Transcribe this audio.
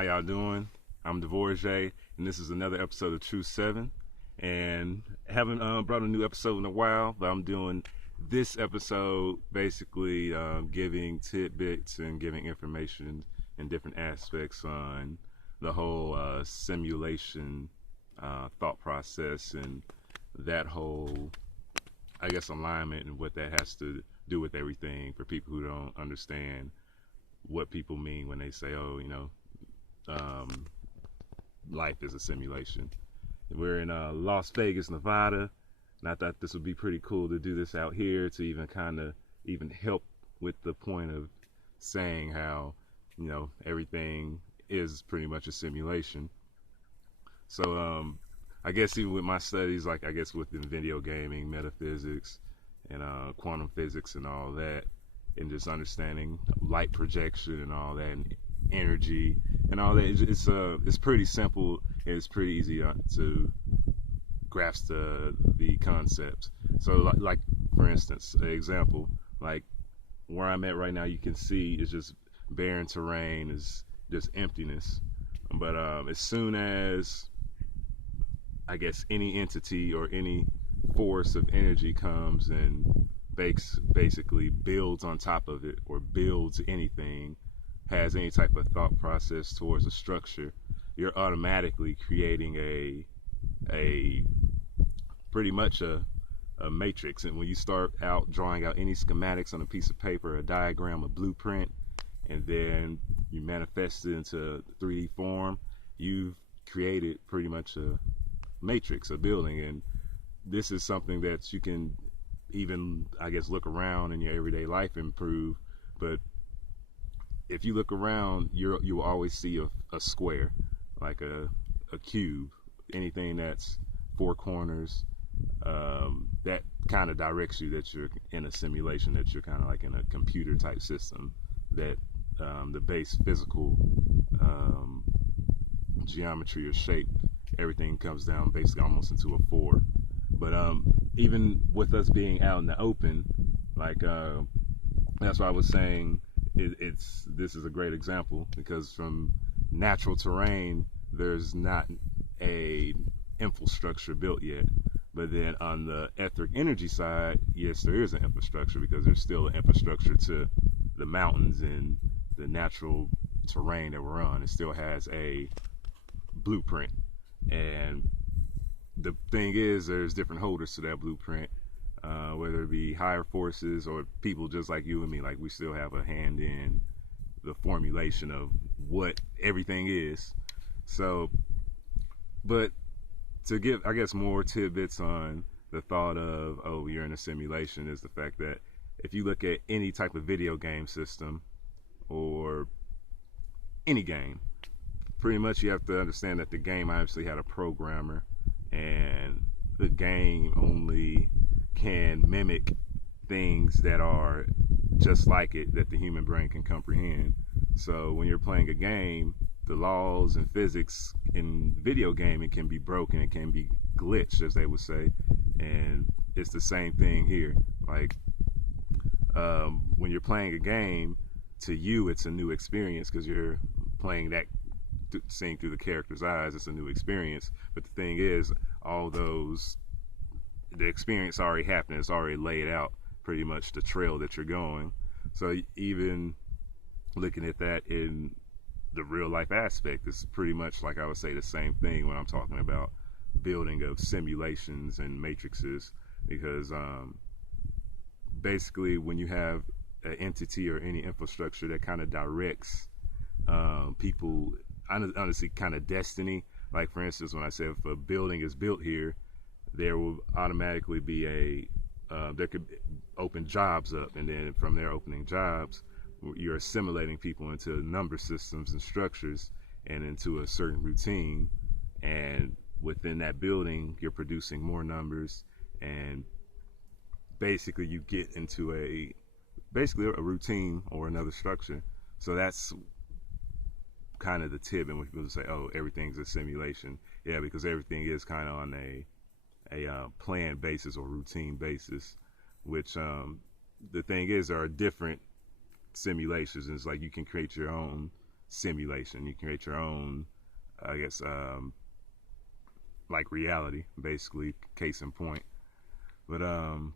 How y'all doing? I'm Dvorak, and this is another episode of True 7. And haven't brought a new episode in a while, but I'm doing this episode basically giving tidbits and giving information in different aspects on the whole simulation thought process and that whole, I guess, alignment and what that has to do with everything for people who don't understand what people mean when they say, oh, life is a simulation. We're in Las Vegas, Nevada, and I thought this would be pretty cool to do this out here to even kind of even help with the point of saying how, everything is pretty much a simulation. So I guess even with my studies, like I guess within video gaming, metaphysics, and quantum physics and all that, and just understanding light projection and all that, and energy and all that, it's pretty simple. It's pretty easy to grasp the concepts. So like for instance, an example, like where I'm at right now, you can see it's just barren terrain, is just emptiness. But as soon as I guess any entity or any force of energy comes and basically builds on top of it, or builds anything, has any type of thought process towards a structure, you're automatically creating a pretty much a matrix. And when you start out drawing out any schematics on a piece of paper, a diagram, a blueprint, and then you manifest it into 3D form, you've created pretty much a matrix, a building. And this is something that you can even, I guess, look around in your everyday life and improve. But if you look around, you will always see a square, like a cube, anything that's four corners. That kind of directs you that you're in a simulation, that you're kind of like in a computer type system, that the base physical geometry or shape, everything comes down basically almost into a four. But even with us being out in the open, like that's why I was saying this is a great example, because from natural terrain there's not a infrastructure built yet. But then on the etheric energy side, yes, there is an infrastructure, because there's still an infrastructure to the mountains and the natural terrain that we're on. It still has a blueprint. And the thing is, there's different holders to that blueprint, whether it be higher forces or people just like you and me. Like, we still have a hand in the formulation of what everything is. So, but to give, I guess, more tidbits on the thought of, oh, you're in a simulation, is the fact that if you look at any type of video game system or any game, pretty much you have to understand that the game obviously had a programmer, and the game only can mimic things that are just like it, that the human brain can comprehend. So when you're playing a game, the laws and physics in video gaming can be broken, it can be glitched, as they would say. And it's the same thing here. Like when you're playing a game, to you it's a new experience, because you're playing that, seeing through the character's eyes. It's a new experience. But the thing is, the experience already happened. It's already laid out, pretty much the trail that you're going. So even looking at that in the real life aspect, is pretty much, like I would say, the same thing when I'm talking about building of simulations and matrices. Because basically when you have an entity or any infrastructure that kind of directs people, honestly, kind of destiny. Like, for instance, when I say if a building is built here, there will automatically be there could open jobs up, and then from there opening jobs, you're assimilating people into number systems and structures and into a certain routine. And within that building, you're producing more numbers, and basically you get into a routine or another structure. So that's kind of the tip. And when people say, oh, everything's a simulation, yeah, because everything is kind of on a planned basis or routine basis, which the thing is, there are different simulations, and it's like you can create your own simulation. You create your own, I guess, like reality, basically, case in point. But